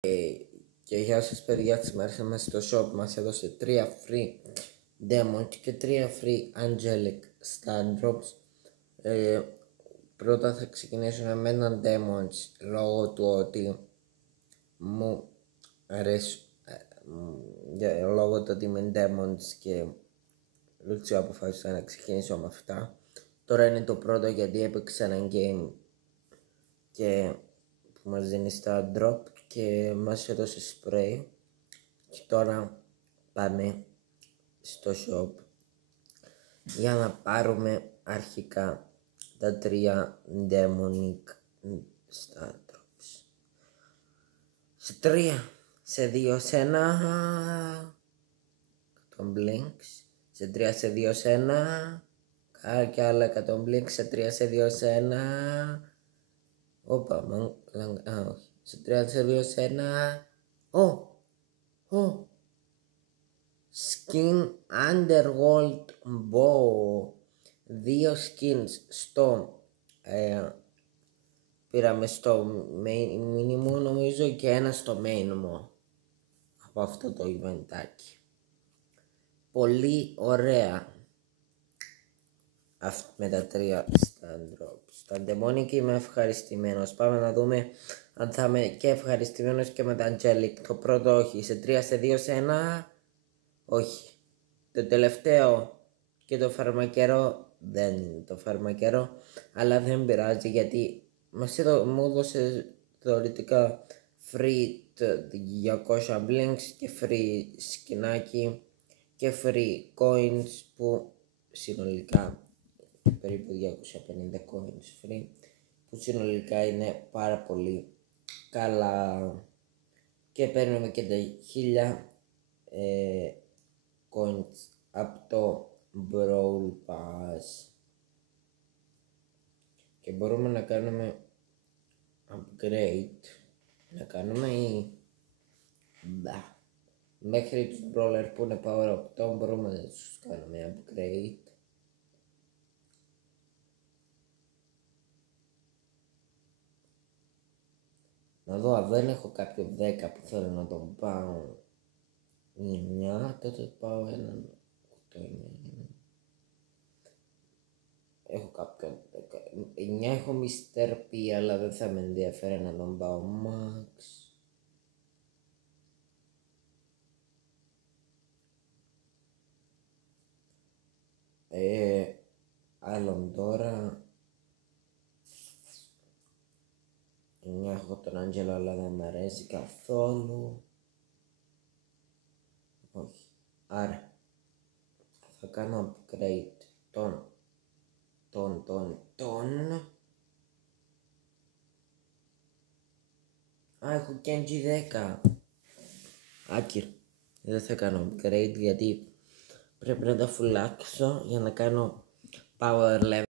Και γεια σας παιδιά, σήμερα είμαστε στο shop, μας έδωσε 3 free demons και 3 free angelic star drops. Πρώτα θα ξεκινήσουμε με έναν demons λόγω του ότι μου αρέσει, λόγω του ότι είμαι demons και έτσι αποφάσισα να ξεκινήσω με αυτά. Τώρα είναι το πρώτο γιατί έπαιξα ένα game και που μας δίνει star drop και μας έδωσε spray. Και τώρα πάμε στο shop για να πάρουμε αρχικά τα 3 demonic star drops. Σε 3, σε 2, σε 1 100 blinks, σε 3, σε 2, σε 1 και άλλα 100 blinks, σε 3, σε 2, σε 1 όπα, όχι, σε 3, σε 2, σε 1 Skin Underworld Bow. 2 skins στο πήραμε στο mini μου νομίζω και ένα στο main μου από αυτό το eventάκι. Πολύ ωραία με τα 3 stand drops. Τα demonic είμαι ευχαριστημένος. Πάμε να δούμε αν θα είμαι και ευχαριστημένος και με τα angelic. Το πρώτο όχι, σε 3, σε 2, σε 1 όχι. Το τελευταίο και το φαρμακερό δεν είναι το φαρμακερό, αλλά δεν πειράζει γιατί μου έδωσε θεωρητικά free 200 blinks και free σκηνάκι και free coins που συνολικά περίπου 250 coins free που συνολικά είναι πάρα πολύ καλά και παίρνουμε και τα 1000 coins από το Brawl Pass και μπορούμε να κάνουμε upgrade, να κάνουμε μέχρι τους brawler που είναι power 8 μπορούμε να τους κάνουμε upgrade. Να δω αν δεν έχω κάποιο 10 που θέλω να τον πάω 9, τότε πάω έναν 8. Έχω κάποιον 9, έχω Mr. P, αλλά δεν θα με ενδιαφέρει να τον πάω Max. Άλλον τώρα 9 έχω τον Άγγελο, αλλά δεν μ' αρέσει καθόλου. Όχι. Άρα θα κάνω upgrade τον έχω Kenji 10. Άκυρο. Δεν θα κάνω upgrade γιατί πρέπει να τα φουλάξω για να κάνω power level